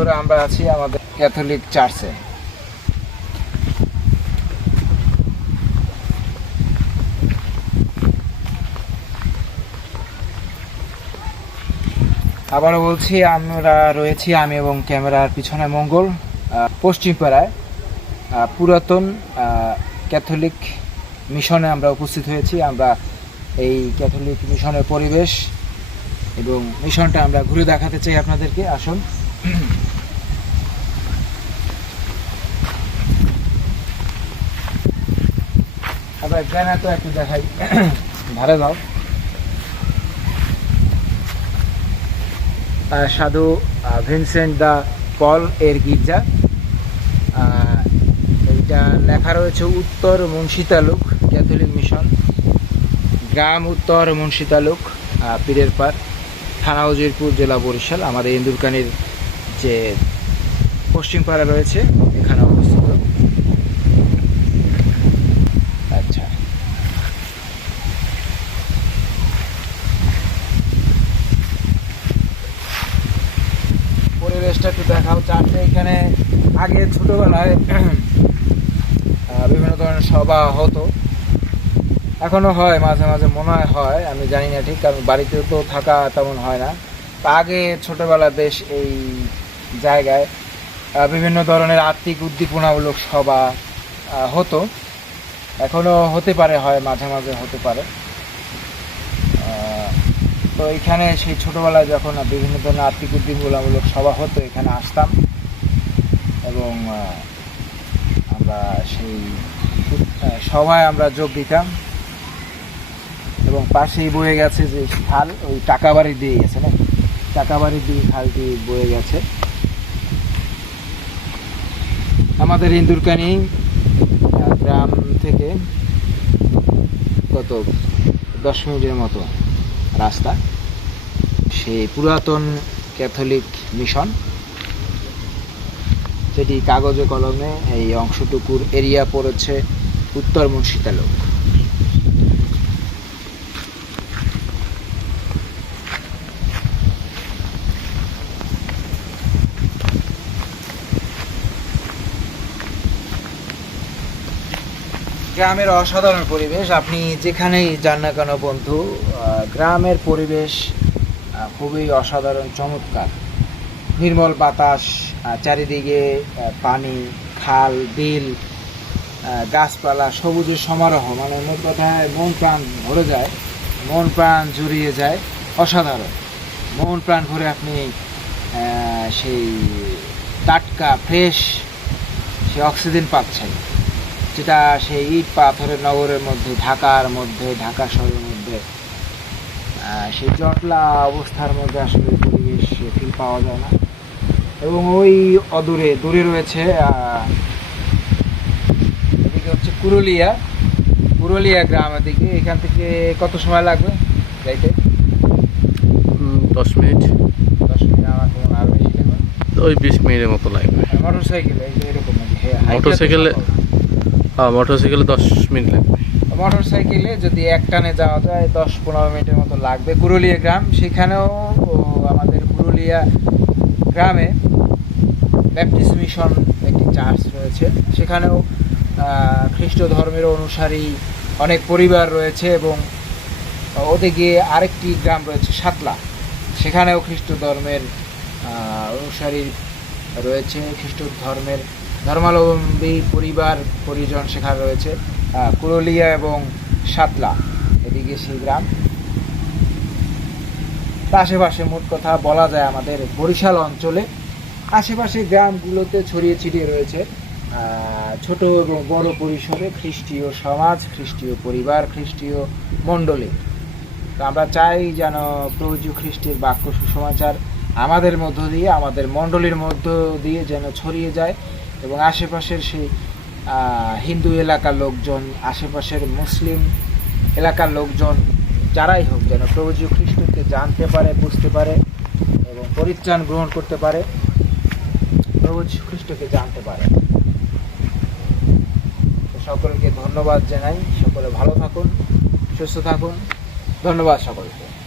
করে আমরা আছি আমাদের ক্যাথলিক চার্চে আবারও বলছি আমরা রয়েছি আমি এবং ক্যামেরার পিছনে মঙ্গল আহ, পশ্চিম পাড়ায়। আহ, পুরাতন ক্যাথলিক মিশনে আমরা উপস্থিত হয়েছি। আমরা এই ক্যাথলিক মিশনের পরিবেশ এবং মিশনটা আমরা ঘুরে দেখাতে চাই আপনাদেরকে। আসুন। তো একটু দেখাই। সাধু ভিনসেন্ট দা পল এর গির্জা এইটা লেখা রয়েছে উত্তর মুন্সি তালুক ক্যাথলিক মিশন। গ্রাম উত্তর মুন্সি তালুক আহ, পীরের পাড় থানা উজিরপুর জেলা বরিশাল। আমাদের ইন্দুরকানির যে পশ্চিম পাড়া রয়েছে পরিবেশটা একটু দেখাও। চারটে এখানে আগে ছোটবেলায় বিভিন্ন ধরনের সভা হতো। এখনও হয়, মাঝে মাঝে মনে হয় হয় আমি জানি না ঠিক, কারণ বাড়িতে তো থাকা তেমন হয় না। আগে ছোটবেলা বেশ এই জায়গায় বিভিন্ন ধরনের আর্থিক উদ্দীপনামূলক সভা হতো। এখনও হতে পারে, হয়, মাঝে মাঝে হতে পারে। তো এখানে সেই ছোটবেলায় যখন বিভিন্ন ধরনের আর্থিক উদ্দীপনামূলক সভা হতো, এখানে আসতাম। এবং আমরা সেই সভায় আমরা যোগ দিতাম। এবং পাশেই বয়ে গেছে যে খাল, ওই টাকা বাড়ি দিয়ে গেছে না? টাকাবাড়ি দিয়ে খালটি বয়ে গেছে। আমাদের ইন্দুরকানি গ্রাম থেকে কত দশ মিনিটের মতো রাস্তা। সেই পুরাতন ক্যাথলিক মিশন সেটি কাগজে কলমে এই অংশটুকুর এরিয়া পড়েছে উত্তর মুন্সিতালুক। গ্রামের অসাধারণ পরিবেশ, আপনি যেখানেই যান না কেন বন্ধু গ্রামের পরিবেশ খুবই অসাধারণ, চমৎকার। নির্মল বাতাস চারিদিকে পানি, খাল, বিল গাছপালা, সবুজের সমারোহ মানে মোট কথায় মন প্রাণ ভরে যায়, মন প্রাণ জুড়িয়ে যায়, অসাধারণ। মন প্রাণ ভরে আপনি সেই টাটকা, ফ্রেশ, সে অক্সিজেন পাচ্ছেন, যেটা সেই ইট পাথরের নগরের মধ্যে, ঢাকার মধ্যে, ঢাকা শহরের মধ্যে সেই জটলা অবস্থার মধ্যে আসলে পরিবেশ ফিল পাওয়া যায় না। এবং ওই অদূরে দূরে রয়েছে এদিকে হচ্ছে কুরুলিয়া। কুরুলিয়া গ্রাম এদিকে এখান থেকে কত সময় লাগবে যাইতে দশ মিনিট। দশ মিনিট আমার কেমন আরও বেশি লাগবে ওই বিশ মিনিটের মতো লাগবে। মোটর সাইকেলে এরকম নাকি? হ্যাঁ, মোটরসাইকেলে- হ্যাঁ মোটর সাইকেলে দশ মিনিট লাগবে। মোটর সাইকেলে যদি এক টানে যাওয়া যায়, দশ পনেরো মিনিটের মতো লাগবে। পুরুলিয়া গ্রাম, সেখানেও আমাদের পুরুলিয়া গ্রামে ব্যাপটিস্ট মিশন একটি চার্চ রয়েছে। সেখানেও খ্রিস্ট ধর্মের অনুসারী অনেক পরিবার রয়েছে এবং ওদিকে আরেকটি গ্রাম রয়েছে সাতলা। সেখানেও খ্রিস্ট ধর্মের অনুসারী রয়েছে, খ্রিস্ট ধর্মের ধর্মাবলম্বী পরিবার পরিজন সেখানে রয়েছে আহ, কুরলিয়া এবং সাতলা এদিকে সেই গ্রাম। আশেপাশে মোট কথা বলা যায় আমাদের বরিশাল অঞ্চলে। আশেপাশে গ্রামগুলোতে ছড়িয়ে ছিটিয়ে রয়েছে ছোট এবং বড় পরিসরে খ্রিস্টীয় সমাজ খ্রিস্টীয় পরিবার খ্রিস্টীয় মণ্ডলী। তো আমরা চাই যেন প্রভু খ্রিস্টের বাক্য সুসমাচার আমাদের মধ্য দিয়ে আমাদের মণ্ডলীর মধ্য দিয়ে যেন ছড়িয়ে যায়। এবং আশেপাশের সেই হিন্দু এলাকার লোকজন, আশেপাশের মুসলিম এলাকার লোকজন, যারাই হোক যেন প্রভু যীশু খ্রিস্টকে জানতে পারে, বুঝতে পারে এবং পরিত্রাণ গ্রহণ করতে পারে, প্রভু খ্রিস্টকে জানতে পারে। সকলকে ধন্যবাদ জানাই। সকলে ভালো থাকুন, সুস্থ থাকুন। ধন্যবাদ সকলকে।